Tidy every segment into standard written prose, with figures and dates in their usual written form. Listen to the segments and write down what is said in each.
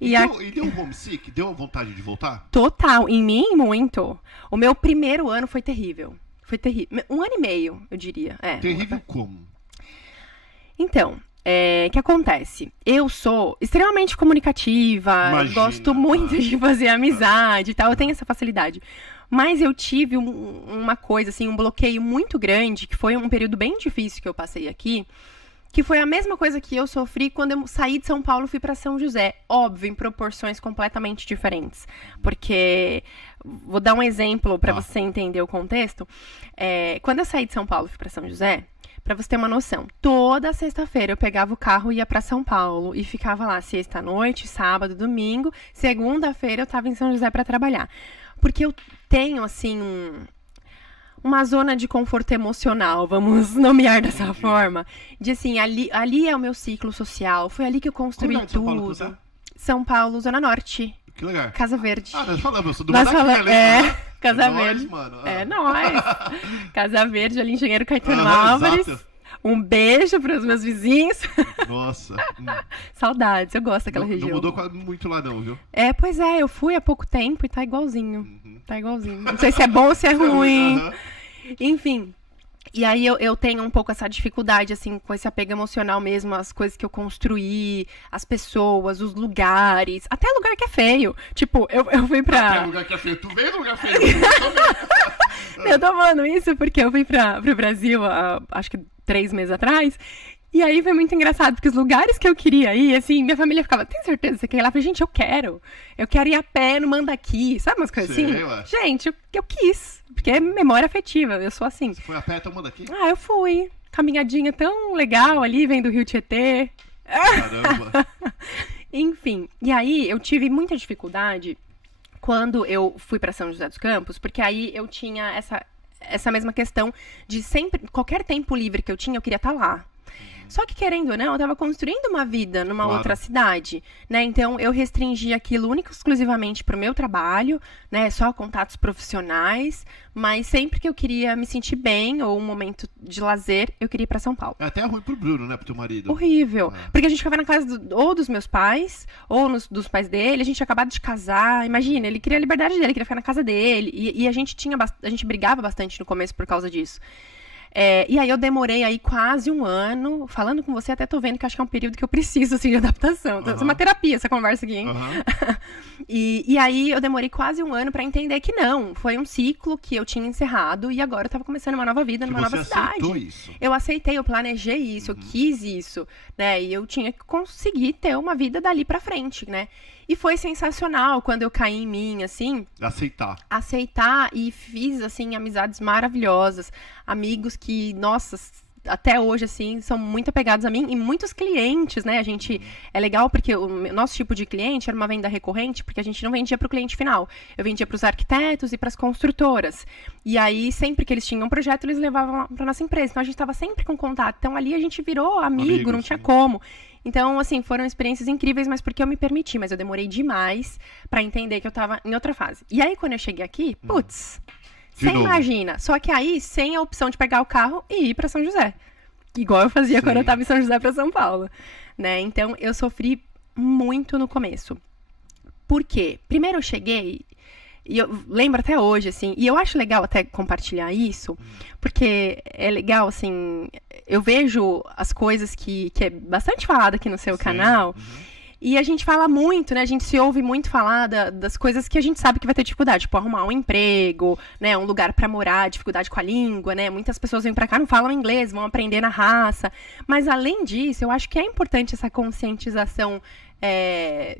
E deu um homesick? Deu vontade de voltar? Total, em mim, muito. O meu primeiro ano foi terrível. Foi terrível. 1 ano e meio, eu diria. Terrível como? Então, o que acontece? Eu sou extremamente comunicativa, gosto muito de fazer amizade e tal, eu tenho essa facilidade. Mas eu tive uma coisa, assim, um bloqueio muito grande, que foi um período bem difícil que eu passei aqui, que foi a mesma coisa que eu sofri quando eu saí de São Paulo e fui para São José. Óbvio, em proporções completamente diferentes. Porque, vou dar um exemplo para você entender o contexto. Quando eu saí de São Paulo e fui para São José, para você ter uma noção, toda sexta-feira eu pegava o carro e ia para São Paulo e ficava lá sexta-noite, sábado, domingo. Segunda-feira eu estava em São José para trabalhar. Porque eu tenho, assim, uma zona de conforto emocional, vamos nomear dessa forma. De assim, ali é o meu ciclo social, foi ali que eu construí tudo. São Paulo, Zona Norte. Que legal. Casa Verde. Nós falamos, eu sou do Casa Verde. Mano. É nóis. Casa Verde, ali, Engenheiro Caetano Álvares. Exato. Um beijo para os meus vizinhos. Nossa. Saudades, eu gosto daquela região. Não mudou muito lá não, viu? Pois é, eu fui há pouco tempo e tá igualzinho. Tá igualzinho. Não sei se é bom ou se é ruim. Enfim. E aí eu tenho um pouco essa dificuldade, assim, com esse apego emocional mesmo, as coisas que eu construí, as pessoas, os lugares, até lugar que é feio. Tipo, eu fui pra... Até lugar que é feio. Tu veio no lugar feio. Eu tô falando isso porque eu fui pro Brasil, acho que 3 meses atrás. E aí foi muito engraçado, porque os lugares que eu queria ir, assim, minha família ficava, tem certeza que você quer ir lá? Eu falei, gente, eu quero ir a pé no Mandaki, sabe umas coisas assim? Gente, eu quis, porque é memória afetiva, eu sou assim. Você foi a pé até o Mandaki? Eu fui, caminhadinha tão legal ali, vendo o Rio Tietê. Caramba. Enfim, e aí eu tive muita dificuldade quando eu fui pra São José dos Campos, porque aí eu tinha essa mesma questão de sempre, qualquer tempo livre que eu tinha, eu queria estar lá. Só que, querendo ou não, eu estava construindo uma vida numa outra cidade, né? Então, eu restringi aquilo único e exclusivamente para o meu trabalho, né? Só contatos profissionais, mas sempre que eu queria me sentir bem ou um momento de lazer, eu queria ir para São Paulo. É até ruim pro Bruno, né? Pro teu marido. Horrível. Porque a gente ficava na casa ou dos meus pais, ou dos pais dele, a gente tinha acabado de casar. Imagina, ele queria a liberdade dele, queria ficar na casa dele. E a gente brigava bastante no começo por causa disso. E aí eu demorei aí quase 1 ano, falando com você, até tô vendo que acho que é um período que eu preciso, assim, de adaptação. Então, é uma terapia essa conversa aqui, hein? E aí eu demorei quase 1 ano pra entender que não, foi um ciclo que eu tinha encerrado e agora eu tava começando uma nova vida numa nova cidade. Isso. Eu aceitei, eu planejei isso, eu quis isso, né? E eu tinha que conseguir ter uma vida dali pra frente, né? E foi sensacional quando eu caí em mim, assim. Aceitar e fiz, assim, amizades maravilhosas. Amigos que, nossa, até hoje, assim, são muito apegados a mim. E muitos clientes, né? É legal porque o nosso tipo de cliente era uma venda recorrente, porque a gente não vendia para o cliente final. Eu vendia para os arquitetos e para as construtoras. E aí, sempre que eles tinham um projeto, eles levavam para nossa empresa. Então, a gente estava sempre com contato. Então, ali a gente virou amigo, não tinha como. Então, assim, foram experiências incríveis, mas porque eu me permiti. Mas eu demorei demais pra entender que eu tava em outra fase. E aí, quando eu cheguei aqui, putz, você imagina. Só que aí, sem a opção de pegar o carro e ir pra São José. Igual eu fazia quando eu tava em São José pra São Paulo. Né? Então, eu sofri muito no começo. Por quê? Primeiro eu cheguei... E eu lembro até hoje, assim, e eu acho legal até compartilhar isso, porque é legal, assim, eu vejo as coisas que é bastante falado aqui no seu canal, e a gente fala muito, né, a gente se ouve muito falar das coisas que a gente sabe que vai ter dificuldade, tipo, arrumar um emprego, né, um lugar pra morar, dificuldade com a língua, né, muitas pessoas vêm pra cá, não falam inglês, vão aprender na raça, mas além disso, eu acho que é importante essa conscientização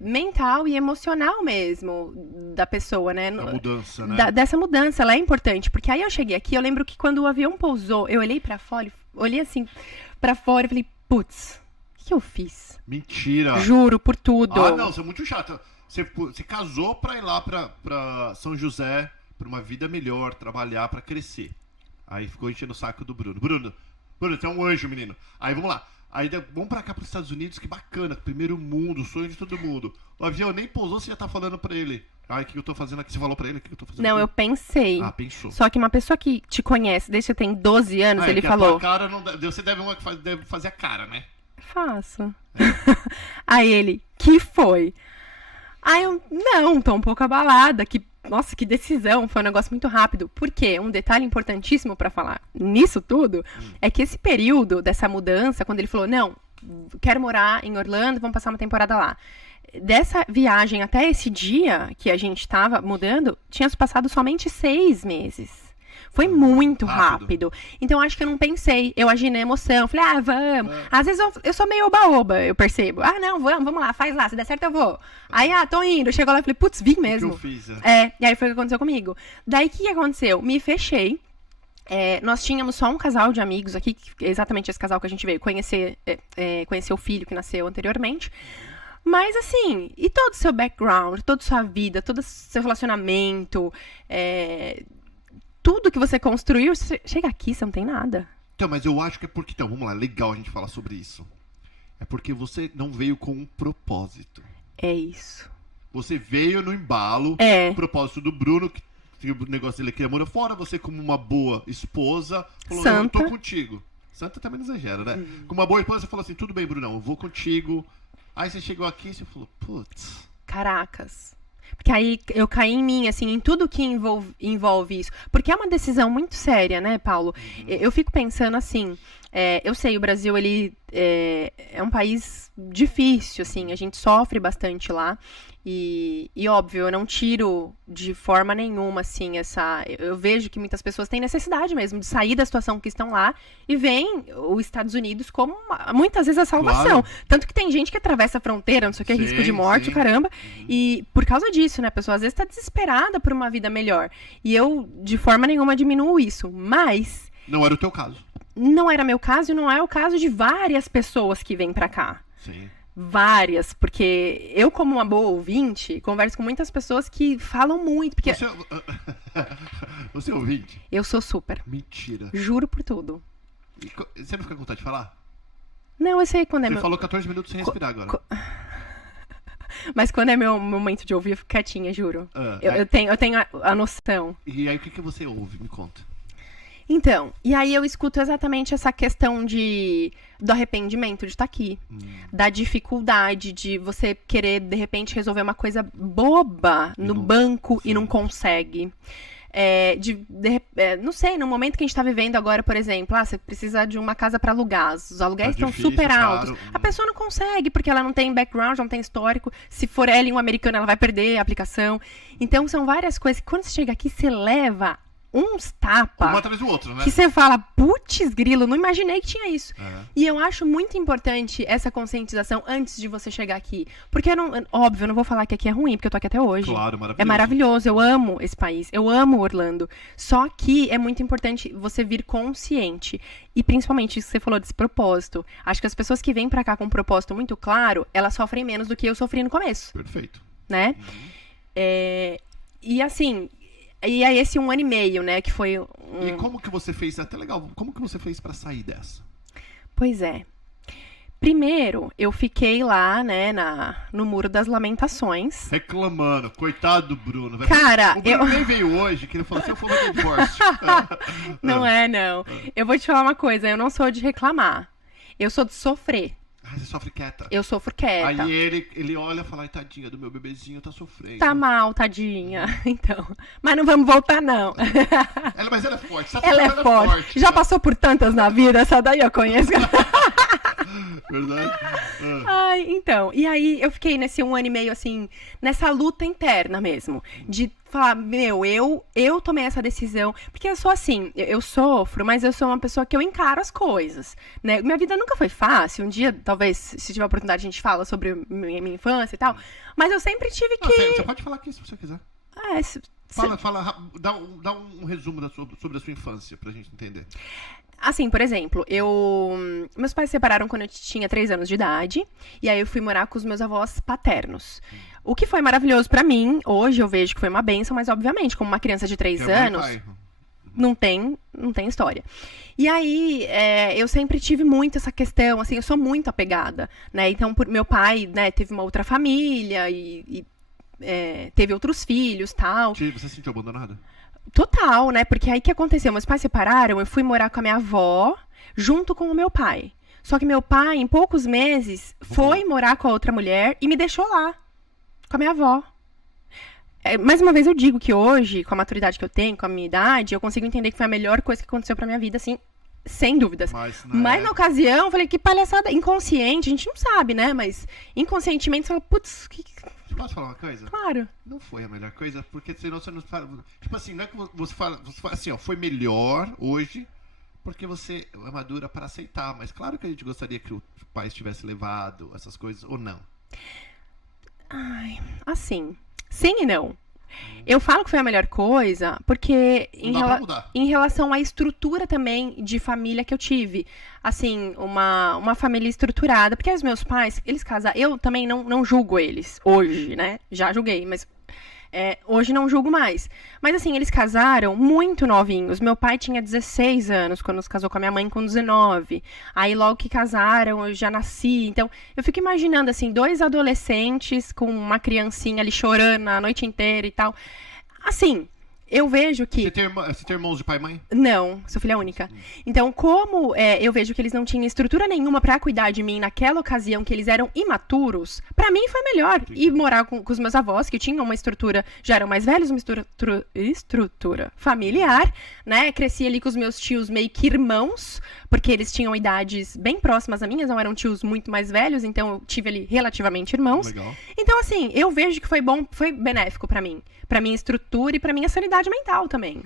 mental e emocional mesmo da pessoa, né? A mudança, né? Dessa mudança, ela é importante. Porque aí eu cheguei aqui, eu lembro que quando o avião pousou, eu olhei pra fora, olhei assim pra fora e falei, putz, o que eu fiz? Mentira! Juro, por tudo. Não, você é muito chata. Você casou pra ir lá pra São José, pra uma vida melhor, trabalhar, pra crescer. Aí ficou enchendo o saco do Bruno. Bruno, você é um anjo, menino. Aí vamos lá. Aí vamos pra cá, pros Estados Unidos, que bacana, primeiro mundo, sonho de todo mundo. O avião nem pousou, você já tá falando pra ele. O que eu tô fazendo aqui? Você falou pra ele o que eu tô fazendo Não, aqui? eu pensei. Pensou. Só que uma pessoa que te conhece desde que você tem 12 anos, ele falou... A cara não você deve fazer a cara, né? Faço. Aí ele, que foi? Aí eu, não, tô um pouco abalada, nossa, que decisão, foi um negócio muito rápido. Por quê? Um detalhe importantíssimo pra falar nisso tudo é que esse período dessa mudança, quando ele falou, não, quero morar em Orlando, vamos passar uma temporada lá. Dessa viagem até esse dia que a gente tava mudando, tinha passado somente 6 meses. Foi muito rápido. Então, acho que eu não pensei. Eu agi na emoção. Falei, vamos. Às vezes eu sou meio oba-oba, eu percebo. Não, vamos lá, faz lá. Se der certo, eu vou. Aí, tô indo. Chegou lá e falei, putz, vim mesmo. O que eu fiz, E aí foi o que aconteceu comigo. Daí, o que aconteceu? Me fechei. Nós tínhamos só um casal de amigos aqui, exatamente esse casal que a gente veio conhecer o filho que nasceu anteriormente. Mas, assim, e todo o seu background, toda a sua vida, todo o seu relacionamento, tudo que você construiu, você chega aqui, você não tem nada. Então, mas eu acho que é porque... Então, vamos lá, legal a gente falar sobre isso. É porque você não veio com um propósito. É isso. Você veio no embalo, o propósito do Bruno, que o negócio dele queria morar fora, você como uma boa esposa, falou, Santa. Eu tô contigo. Santa também não exagera, né? Como uma boa esposa, você falou assim, tudo bem, Brunão, eu vou contigo. Aí você chegou aqui e você falou, putz... Caracas. Porque aí eu caí em mim, assim, em tudo que envolve isso. Porque é uma decisão muito séria, né, Paulo? Eu fico pensando assim, eu sei, o Brasil, ele é um país difícil, assim, a gente sofre bastante lá. E óbvio, eu não tiro de forma nenhuma, assim, eu vejo que muitas pessoas têm necessidade mesmo de sair da situação que estão lá e veem os Estados Unidos como, muitas vezes, a salvação. Claro. Tanto que tem gente que atravessa a fronteira, não sei o que, risco de morte, caramba. E por causa disso, né, a pessoa às vezes está desesperada por uma vida melhor. E eu, de forma nenhuma, diminuo isso. Mas... Não era o teu caso. Não era meu caso e não é o caso de várias pessoas que vêm pra cá. Sim. Várias, porque eu, como uma boa ouvinte, converso com muitas pessoas que falam muito. Porque... Você é ouvinte? Eu sou super. Mentira. Juro por tudo. Você não fica com vontade de falar? Não, eu sei quando Você falou 14 minutos sem respirar agora. Mas quando é meu momento de ouvir, eu fico quietinha, juro. Eu tenho a noção. E aí, o que você ouve? Me conta. Então, e aí eu escuto exatamente essa questão do arrependimento de estar aqui. Da dificuldade de você querer, de repente, resolver uma coisa boba no banco e não consegue. Não sei, no momento que a gente tá vivendo agora, por exemplo, você precisa de uma casa para alugar, os aluguéis estão super altos. Caro. A pessoa não consegue, porque ela não tem background, não tem histórico. Se for ela e um americano, ela vai perder a aplicação. Então, são várias coisas que quando você chega aqui, você leva uns tapas. Um atrás do outro, né? Que você fala, putz, grilo, não imaginei que tinha isso. E eu acho muito importante essa conscientização antes de você chegar aqui. Porque, óbvio, eu não vou falar que aqui é ruim, porque eu tô aqui até hoje. Claro, maravilhoso. É maravilhoso, eu amo esse país, eu amo Orlando. Só que é muito importante você vir consciente. E principalmente isso que você falou desse propósito. Acho que as pessoas que vêm pra cá com um propósito muito claro, elas sofrem menos do que eu sofri no começo. Perfeito. Né? E assim... E aí esse 1 ano e meio, né, que foi E como que você fez, até legal, como que você fez pra sair dessa? Pois é. Primeiro, eu fiquei lá, né, no Muro das Lamentações. Reclamando, coitado do Bruno. Cara, o Bruno nem veio hoje, que ele falou assim, eu fui no divórcio. Não, não. Eu vou te falar uma coisa, eu não sou de reclamar. Eu sou de sofrer. Você sofre quieta. Eu sofro quieta. Aí ele olha e fala, ai, tadinha do meu bebezinho, tá sofrendo. Tá mal, tadinha. Então. Mas não vamos voltar, não. Mas ela é forte. Ela é forte. Já passou por tantas na vida, essa daí eu conheço. Verdade? Ai, então. E aí eu fiquei nesse 1 ano e meio, assim, nessa luta interna mesmo. De falar, eu tomei essa decisão. Porque eu sou assim, eu sofro, mas eu sou uma pessoa que eu encaro as coisas, né? Minha vida nunca foi fácil. Um dia, talvez, se tiver oportunidade, a gente fala sobre minha infância e tal. Mas eu sempre tive que... Você pode falar aqui se você quiser. Fala, dá um resumo sobre a sua infância, pra gente entender. Assim, por exemplo, meus pais se separaram quando eu tinha 3 anos de idade. E aí eu fui morar com os meus avós paternos. O que foi maravilhoso pra mim, hoje eu vejo que foi uma bênção, mas obviamente, como uma criança de 3 anos, não tem história. E aí, eu sempre tive muito essa questão, assim, eu sou muito apegada, né? Então, meu pai, né, teve uma outra família e teve outros filhos, tal. Você se sentiu abandonada? Total, né? Porque aí o que aconteceu? Meus pais separaram, eu fui morar com a minha avó, junto com o meu pai. Só que meu pai, em poucos meses, foi morar com a outra mulher e me deixou lá. com a minha avó. Mais uma vez eu digo que hoje, com a maturidade que eu tenho, com a minha idade, eu consigo entender que foi a melhor coisa que aconteceu pra minha vida, assim, sem dúvidas. Mas na ocasião, eu falei, que palhaçada, inconsciente, a gente não sabe, né? Mas inconscientemente, você fala, putz, Você pode falar uma coisa? Claro. Não foi a melhor coisa, porque senão você não fala... Tipo assim, não é que você fala assim, ó, foi melhor hoje, porque você é madura para aceitar. Mas claro que a gente gostaria que o pai tivesse levado essas coisas, ou não. Ai, assim... Sim e não. Eu falo que foi a melhor coisa porque em relação à estrutura também de família que eu tive. Assim, uma família estruturada. Porque os meus pais, eles casaram... Eu também não julgo eles hoje, né? Já julguei, mas... hoje não julgo mais. Mas assim, eles casaram muito novinhos. Meu pai tinha 16 anos quando se casou com a minha mãe com 19. Aí logo que casaram, eu já nasci. Então, eu fico imaginando assim, 2 adolescentes com uma criancinha ali chorando a noite inteira e tal. Assim, eu vejo que... Você tem irmãos de pai e mãe? Não, sou filha única. Então, como eu vejo que eles não tinham estrutura nenhuma pra cuidar de mim naquela ocasião, que eles eram imaturos, pra mim foi melhor. E morar com os meus avós, que tinham uma estrutura, já eram mais velhos, uma estrutura familiar, né? Cresci ali com os meus tios meio que irmãos, porque eles tinham idades bem próximas a minhas, não eram tios muito mais velhos, então eu tive ali relativamente irmãos. Legal. Então, assim, eu vejo que foi bom, foi benéfico pra mim. Pra minha estrutura e pra minha sanidade mental também.